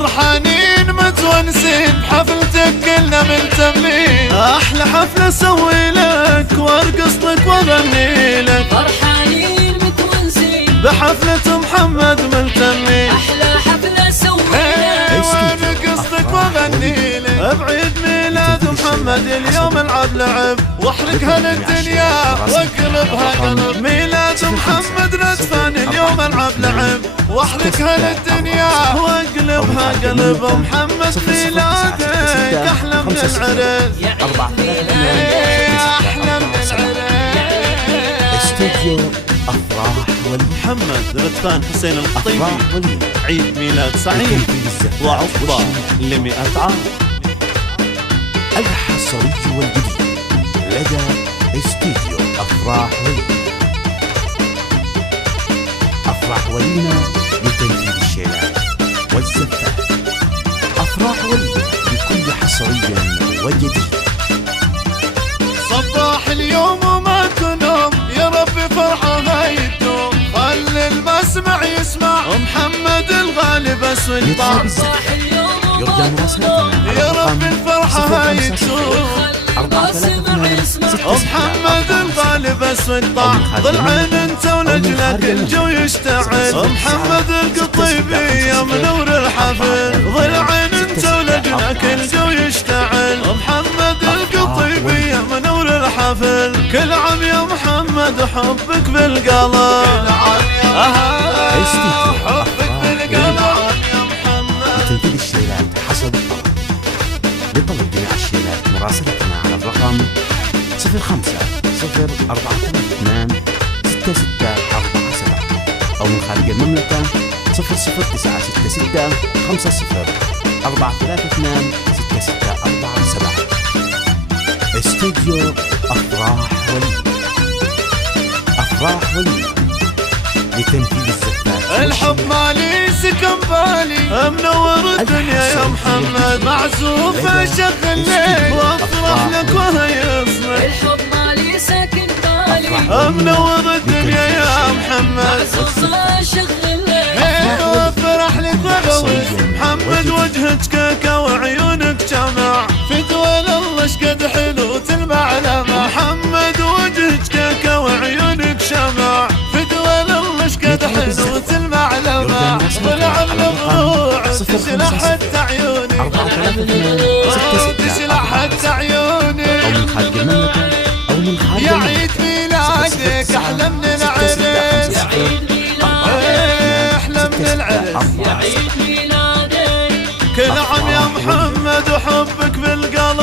فرحانين متونسين بحفلتك كلنا ملتمين، احلى حفلة اسوي لك وارقص لك واغني لك. فرحانين متونسين بحفلة محمد ملتمين، احلى حفلة اسوي لك وارقص لك واغني لك. بعيد ميلاد محمد اليوم العب لعب واحرق هالدنيا واقلبها قلب. ميلاد محمد ندفان اليوم العب لعب واحرق هالدنيا واقلبها قلب. محمد ميلادك احلى من العرس، احلى من العرس. استوديو أفراح ولي محمد ندفان حسين القطيبي، عيد ميلاد سعيد وعقبة ل100 عام. الحصري والجديد لدى استوديو أفراح ولي. أفراح ولينا لتنفيذ الشيلات والزفات. أفراح ولي بكل حصري وجديد. صباح اليوم وماكو نوم، يا ربي فرحة هاي الدوم، خلي المسمع يسمع محمد الغالي بس والطعم. صباح اليوم يرجى مراسلتنا يا ربي الفرحة هاي تدوم، محمد الغالي بس والطعم. ضلعين انت ولجلك الجو يشتعل، محمد القطيبي يا منور الحفل. ضلعين انت ولجلك الجو يشتعل، محمد القطيبي يا منور الحفل. كل عام يا محمد حبك بالقلب، كل عام يا حبك بالقلب يا محمد. لتنفيذ الشيلات حسب لطلب جميع الشيلات مراسلتنا على الرقم 05-0432 6647 أو من خارج المملكة 00966 50-432 6647. استوديو أفراح ولي. أفراح ولي لتنفيذ الزفات. الحب مالي سكن بالي، منور الدنيا يا محمد. معزوف اشغل ليل وافرح لك وهيصلك. الحب مالي ساكن بالي، منور الدنيا يا محمد. معزوف اشغل ليل وافرح لك وهوس. محمد وجهك كيكة وعيونك جمع، في دول الله شقد حلو تلمع لمع. محمد وجهك كيكة وعيونك شمع، في دول الله شقد حلو تلمع لمع. ضلع المضروع تشلح حتى عيوني، تشلح حتى عيوني. أو من خارج المملكة أو من خارج يا عيد ميلادك احلى من العرس، يا عيد ميلادك احلى من العرس. يا عيد ميلادك. كل عام يا محمد وحبك بالقلب.